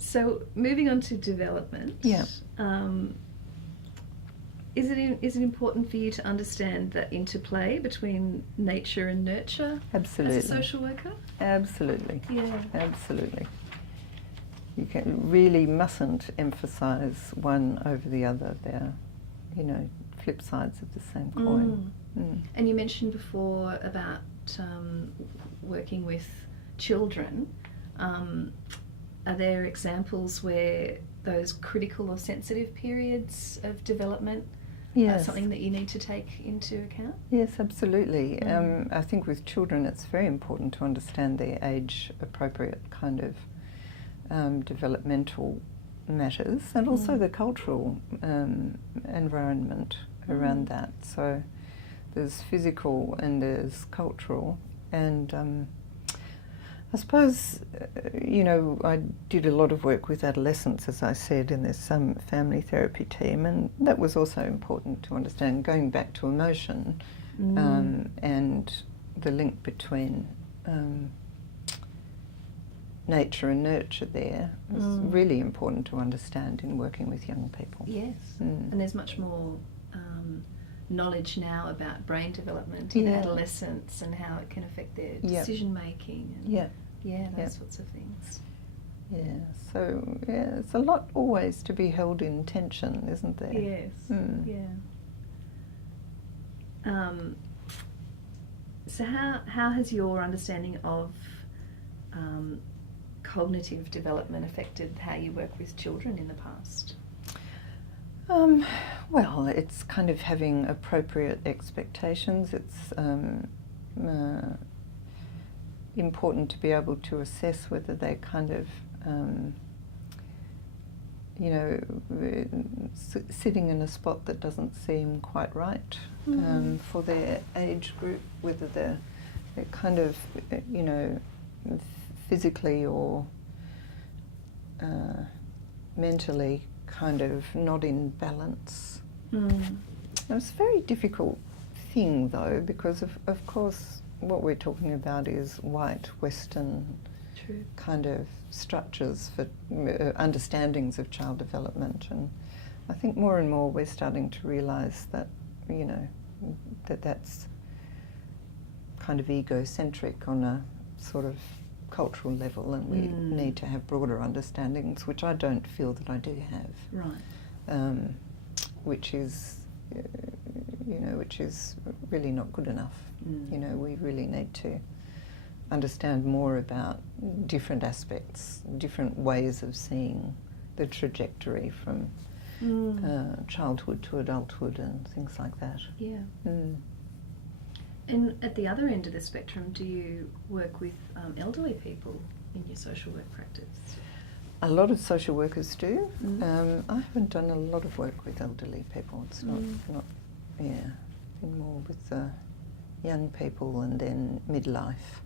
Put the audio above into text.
So moving on to development. Yeah. Is it important for you to understand the interplay between nature and nurture Absolutely. as a social worker? Absolutely. Yeah. Absolutely. You really mustn't emphasise one over the other. They're, flip sides of the same coin. And you mentioned before about working with children. Are there examples where those critical or sensitive periods of development are something that you need to take into account? Yes, absolutely. I think with children it's very important to understand their age-appropriate kind of developmental matters, and also the cultural environment around that. So there's physical and there's cultural, and I suppose, I did a lot of work with adolescents, as I said, in this family therapy team, and that was also important to understand, going back to emotion and the link between nature and nurture there is really important to understand in working with young people. Yes, and there's much more knowledge now about brain development in adolescence and how it can affect their decision making and those sorts of things. Yeah, so it's a lot always to be held in tension, isn't there? Yes, so how has your understanding of cognitive development affected how you work with children in the past? Well, it's kind of having appropriate expectations. It's important to be able to assess whether they're kind of, sitting in a spot that doesn't seem quite right for their age group, whether they're kind of, physically or mentally kind of not in balance. It's a very difficult thing though, because of course what we're talking about is white Western kind of structures for understandings of child development, and I think more and more we're starting to realise that that's kind of egocentric on a sort of cultural level, and we need to have broader understandings, which I don't feel that I do have. Right. Which is really not good enough. We really need to understand more about different aspects, different ways of seeing the trajectory from childhood to adulthood and things like that. Yeah. And at the other end of the spectrum, do you work with elderly people in your social work practice? A lot of social workers do. I haven't done a lot of work with elderly people. It's not been more with young people and then midlife.